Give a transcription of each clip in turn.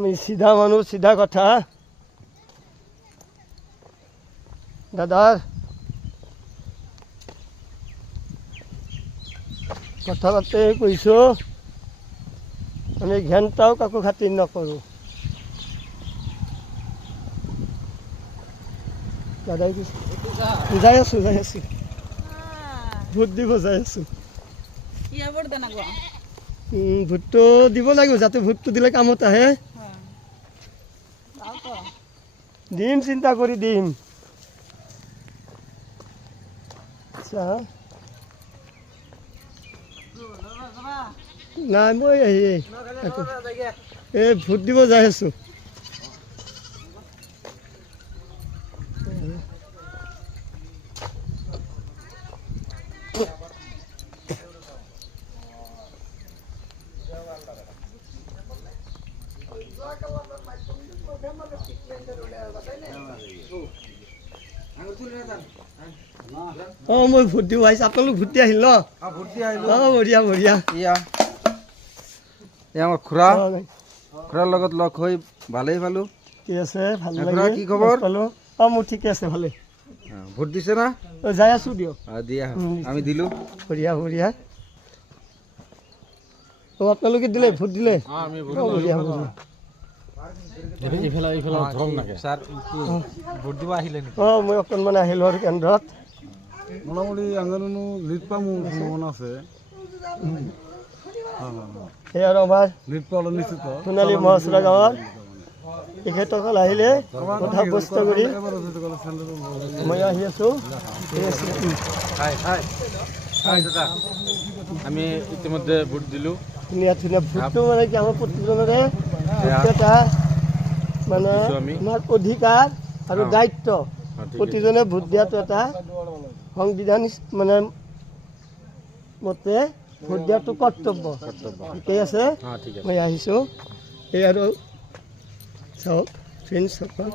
আমি সিধা মানুষ, সিধা কথা। দাদাৰ কথাবাৰ্তা কৈছোঁ, আমি ঘেণ্টাও কাকো খাতিৰ নকৰোঁ। দাদাই কৈছে যাই আছোঁ ভোট দিব যাই আছোঁ। ভোটটো দিব লাগিব, যাতে ভোটটো দিলে কামত আহে। দিম, চিন্তা কৰি দিম। আচ্ছা নাই, মই এই ভোট দিব যাই আছোঁ। মই ভোট দিব আহিছোঁ, আপোনালোক ভোট দি আহিল ন? বঢ়িয়া বঢ়িয়া। আমাৰ খুৰাৰ লগত লগ হৈ ভালেই পালোঁ। ঠিক আছে, ভাল লাগিল। কি খবৰ? মোৰ ঠিকে আছে, ভালে। ভোট দিছে না? যাই আছোঁ দিয়ক। দিয়া, আমি দিলোঁ। বঢ়িয়া বঢ়িয়া। আপোনালোকে দিলে, ভোট দিলে? বঢ়িয়া বঢ়িয়া। মই অকণমান আহিলোঁ আৰু কেন্দ্ৰত। মোটামুটি আন্দোলনো লিড পাম সম্ভাৱনা আছে। সেই আৰু আমাৰ সোণালী মহাচৰা গাঁৱৰ তেখেতসকল আহিলে কথা বস্তু কৰি মই আহি আছোঁ। ঠিক আছে, আমি ইতিমধ্যে ভোট দিলোঁ। ধুনীয়া ধুনীয়া। ভোটটো মানে কি আমাৰ প্ৰতিজনৰে এটা মানে আমাৰ অধিকাৰ আৰু দায়িত্ব। প্ৰতিজনে ভোট দিয়াটো এটা সংবিধান মানে মতে ভোট দিয়াটো কৰ্তব্য। ঠিকেই আছে, মই আহিছোঁ। এই আৰু চাওক ফ্ৰেণ্ডছসকল,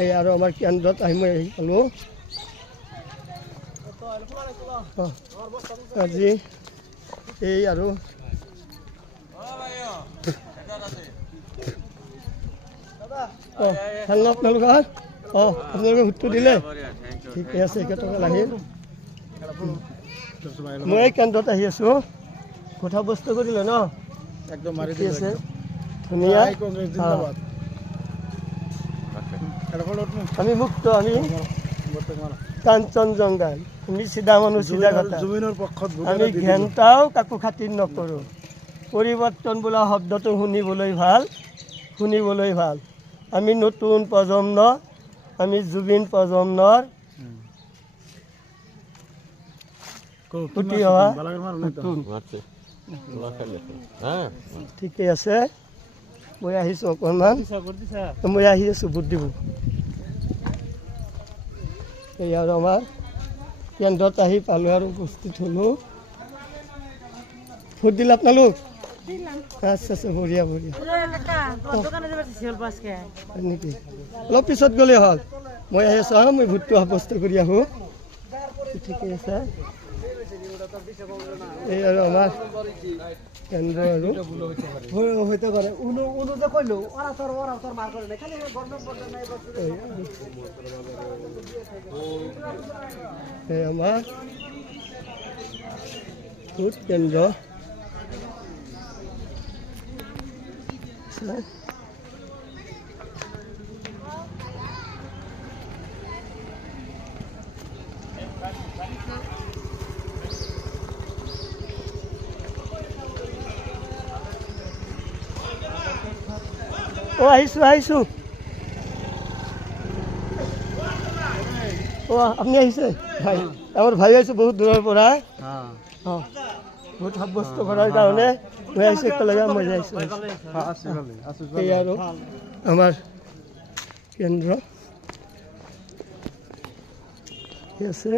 এই আৰু আমাৰ কেন্দ্ৰত আহি মই আহি পালোঁ। আজি এই আৰু ভাল ন আপোনালোকৰ? আপোনালোকে ভোটটো দিলে? ঠিকে আছে, এখেতসকল আহিল। মই কেন্দ্ৰত আহি আছোঁ। কথা বস্তু কৰিলে ন? একদম ঠিক আছে, ধুনীয়া। আমি মুক্ত, আমি কাঞ্চনজংঘা, আমি চিধা মানুহ, চিধা কথা। জুবিনৰ পক্ষত আমি ঘেণ্টাও কাকো খাতিৰ নকৰোঁ। পৰিৱৰ্তন বোলা শব্দটো শুনিবলৈ ভাল। আমি নতুন প্ৰজন্ম, আমি জুবিন প্ৰজন্মৰ উঠি অহা নতুন। ঠিকে আছে, মই আহিছোঁ অকণমান। মই আহি আছোঁ ভোট দিব। এই আৰু আমাৰ কেন্দ্ৰত আহি পালোঁ আৰু উপস্থিত হ'লোঁ। ভোট দিলে আপোনালোক? আচ্ছা আচ্ছা, বঢ়িয়া বঢ়িয়া। নেকি? অলপ পিছত গ'লেই হ'ল। মই আহি আছোঁ, মই ভোটটো সাব্যস্ত কৰি আহোঁ। ঠিকে আছে, এই আৰু আমাৰ কেন্দ্ৰ আৰু হইতে পারে যে কইলো ওরা তোর মার করে খালি এই আমার ভোট কেন্দ্র। ও আহিছোঁ। ও আপনি আহিছে ভাই? আমার ভাই আহিছে বহুত দূৰৰ পৰা। ভোট সাব্যস্ত কৰাৰ কাৰণে মই আহিছোঁ একেলগে। মই আহিছোঁ এই আৰু আমাৰ কেন্দ্ৰ ঠিক আছে।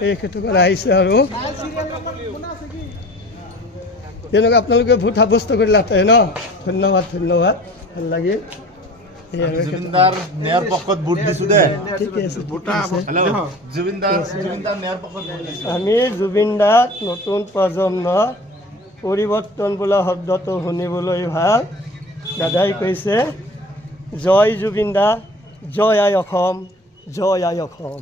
এইক্ষেত্ৰত আহিছে আৰু তেনেকুৱা আপোনালোকে ভোট সাব্যস্ত কৰি লাভ ন ধন্যবাদ ধন্যবাদ ভাল লাগিল জুবিনদাৰ ন্যায়ৰ পক্ষত ভোট দিছো দে ঠিকে আছে জুবিনদাৰ ন্যায়ৰ পক্ষত ভোট দিছো আমি জুবিনদাক নতুন প্ৰজন্ম পৰিৱৰ্তন বোলা শব্দটো শুনিবলৈ ভাল দাদাই কৈছে জয় জুবিনদা জয় আই অসম জয় আই অসম